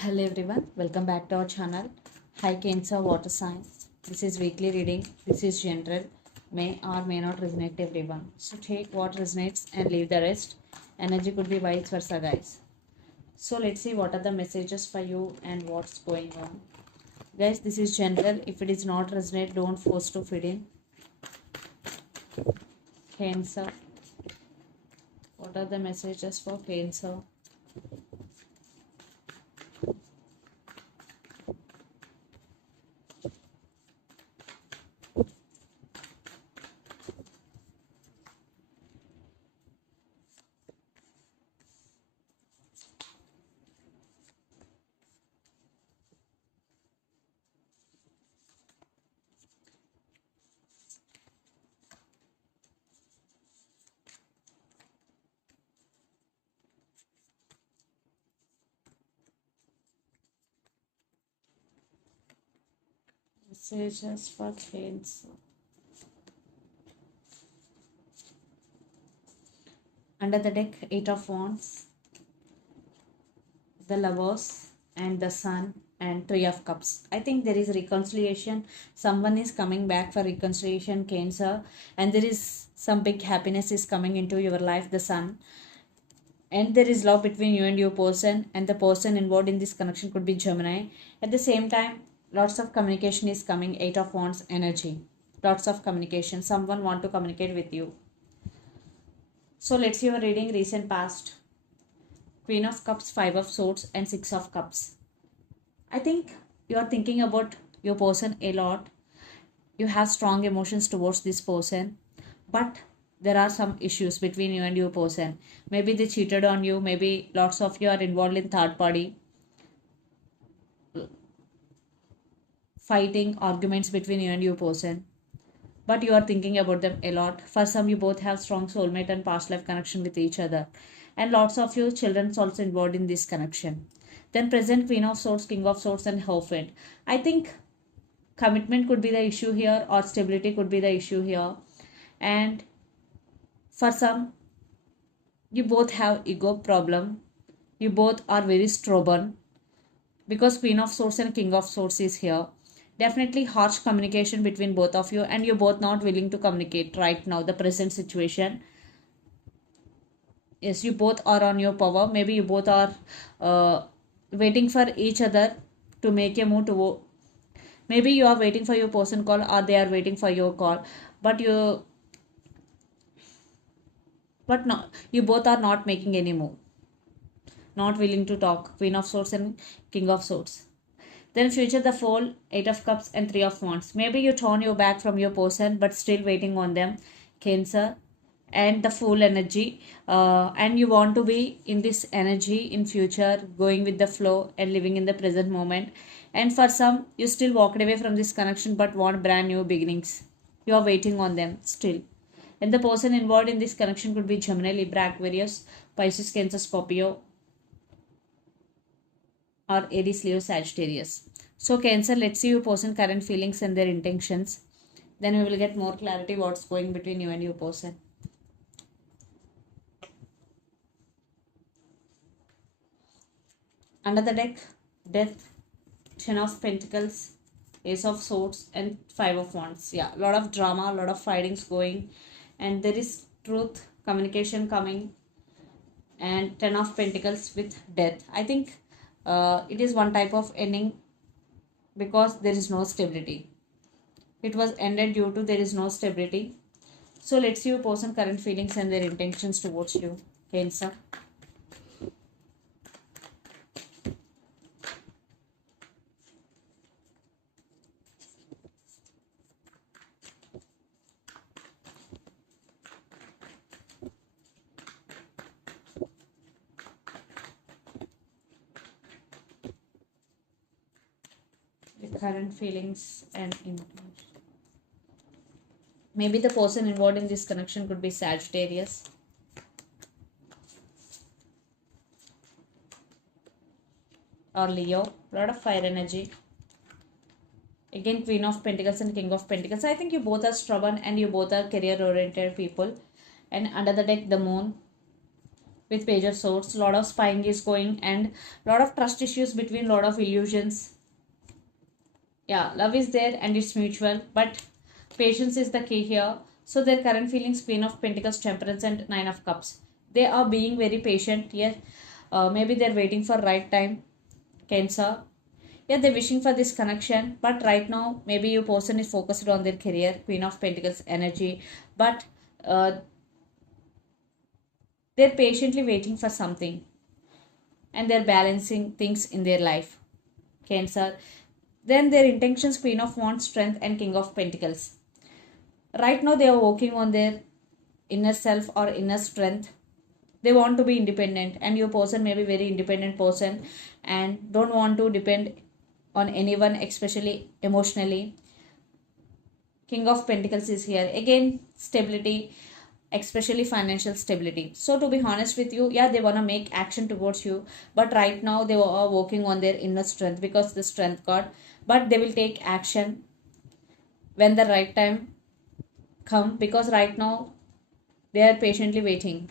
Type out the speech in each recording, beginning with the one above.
Hello everyone, welcome back to our channel. Hi Cancer Water Signs. This is weekly reading. This is general. May or may not resonate to everyone. So take what resonates and leave the rest. Energy could be vice versa, guys. So let's see what are the messages for you and what's going on. Guys, this is general. If it is not resonate, don't force to fit in. Cancer. What are the messages for Cancer? Messages for Cancer. Under the deck, Eight of Wands, the Lovers, and the Sun, and Three of Cups. I think there is reconciliation. Someone is coming back for reconciliation, Cancer, and there is some big happiness is coming into your life, the Sun. And there is love between you and your person, and the person involved in this connection could be Gemini. At the same time, lots of communication is coming, Eight of Wands energy. Lots of communication. Someone want to communicate with you. So let's see your reading recent past. Queen of Cups, Five of Swords, and Six of Cups. I think you are thinking about your person a lot. You have strong emotions towards this person, but there are some issues between you and your person. Maybe they cheated on you, maybe lots of you are involved in third party fighting, arguments between you and your person. But you are thinking about them a lot. For some, you both have strong soulmate and past life connection with each other. And lots of you children also involved in this connection. Then present Queen of Swords, King of Swords, and Hierophant. I think commitment could be the issue here, or stability could be the issue here. And for some, you both have ego problem. You both are very stubborn because Queen of Swords and King of Swords is here. Definitely harsh communication between both of you, and you're both not willing to communicate right now, the present situation. Yes, you both are on your power. Maybe you both are waiting for each other to make a move to. Maybe you are waiting for your person call, or they are waiting for your call, but you both are not making any move, not willing to talk. Queen of Swords and King of Swords. Then future the Fool, Eight of Cups, and Three of Wands. Maybe you turn your back from your person, but still waiting on them, Cancer. And the Fool energy, and you want to be in this energy in future, going with the flow and living in the present moment. And for some, you still walked away from this connection but want brand new beginnings. You are waiting on them still. And the person involved in this connection could be Gemini, Libra, Aquarius, Pisces, Cancer, Scorpio, or Aries, Leo, Sagittarius. So Cancer, let's see your person current feelings and their intentions. Then we will get more clarity what's going between you and your person. Under the deck, Death, Ten of Pentacles, Ace of Swords, and Five of Wands. Yeah, a lot of drama, a lot of fightings going, and there is truth, communication coming, and Ten of Pentacles with Death. I think it is one type of ending because there is no stability. It was ended due to there is no stability. So let's see your person current feelings and their intentions towards you, Cancer. The current feelings and intentions. Maybe the person involved in this connection could be Sagittarius. Or Leo. A lot of fire energy. Again, Queen of Pentacles and King of Pentacles. I think you both are stubborn and you both are career oriented people. And under the deck, the Moon, with Page of Swords. Lot of spying is going and lot of trust issues between, lot of illusions. Yeah, love is there and it's mutual, but patience is the key here. So their current feelings, Queen of Pentacles, Temperance, and Nine of Cups. They are being very patient. Yes, maybe they're waiting for right time. Cancer. Yeah, they're wishing for this connection, but right now maybe your person is focused on their career, Queen of Pentacles energy, but uh, they're patiently waiting for something and they're balancing things in their life. Cancer. Then their intentions, Queen of Wands, Strength, and King of Pentacles. Right now they are working on their inner self or inner strength. They want to be independent, and your person may be very independent person and don't want to depend on anyone, especially emotionally. King of Pentacles is here again. Stability, especially financial stability. So to be honest with you, yeah, they want to make action towards you, but right now they are working on their inner strength because the strength card, but they will take action when the right time come, because right now they are patiently waiting.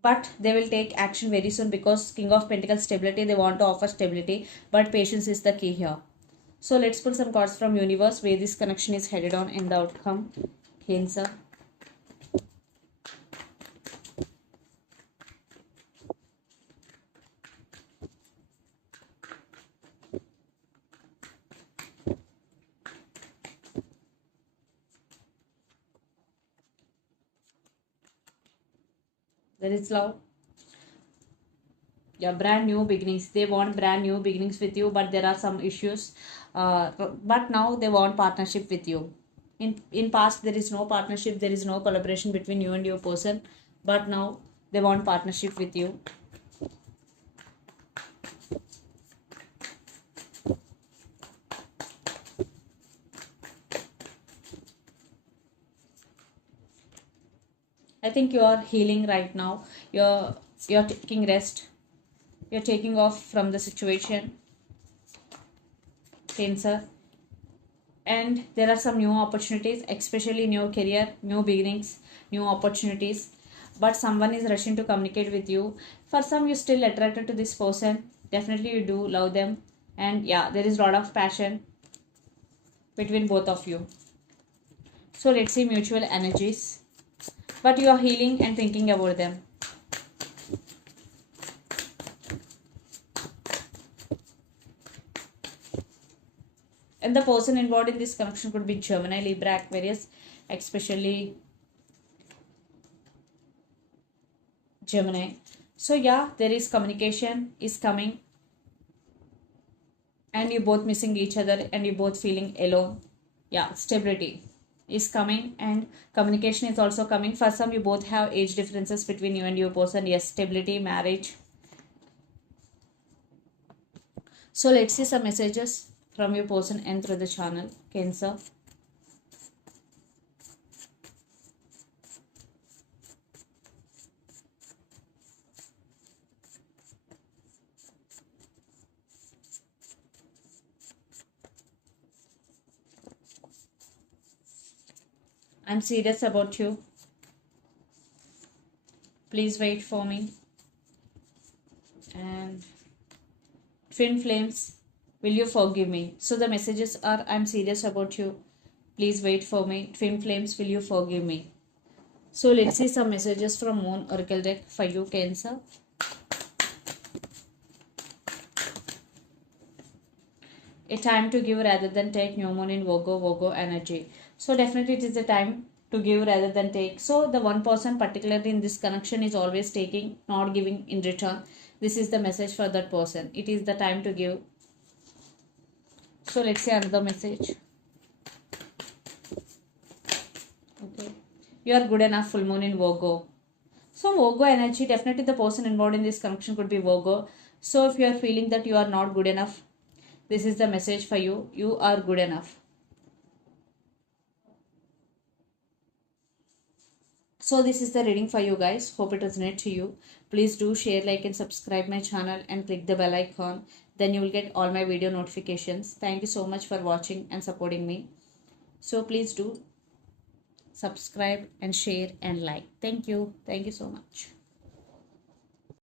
But they will take action very soon because King of Pentacles stability, they want to offer stability, but patience is the key here. So let's pull some cards from universe where this connection is headed on in the outcome. Cancer. There is love. Yeah, brand new beginnings. They want brand new beginnings with you, but there are some issues. But now they want partnership with you. In past there is no partnership, there is no collaboration between you and your person, but now they want partnership with you. I think you are healing right now. You're taking rest. You're taking off from the situation. Cancer. And there are some new opportunities, especially new career, new beginnings, new opportunities, but someone is rushing to communicate with you. For some, you're still attracted to this person. Definitely you do love them, and yeah, there is a lot of passion between both of you. So let's see mutual energies, but you are healing and thinking about them. And the person involved in this connection could be Gemini, Libra, Aquarius, especially Gemini. So yeah, there is communication is coming, and you both missing each other and you both feeling alone. Yeah, stability is coming and communication is also coming. For some, you both have age differences between you and your person. Yes, stability, marriage. So let's see some messages from your person and through the channel. Cancer. I'm serious about you. Please wait for me. And twin flames, will you forgive me? So the messages are, I'm serious about you. Please wait for me. Twin flames, will you forgive me? So let's see some messages from Moon Oracle deck for you, Cancer. A time to give rather than take, new moon in Virgo energy. So definitely it is a time to give rather than take. So the one person particularly in this connection is always taking, not giving in return. This is the message for that person. It is the time to give. So let's see another message. Okay. You are good enough, full moon in Virgo. So Virgo energy, definitely the person involved in this connection could be Virgo. So if you are feeling that you are not good enough, this is the message for you. You are good enough. So this is the reading for you guys. Hope it resonates to you. Please do share, like and subscribe my channel and click the bell icon. Then you will get all my video notifications. Thank you so much for watching and supporting me. So please do subscribe and share and like. Thank you so much.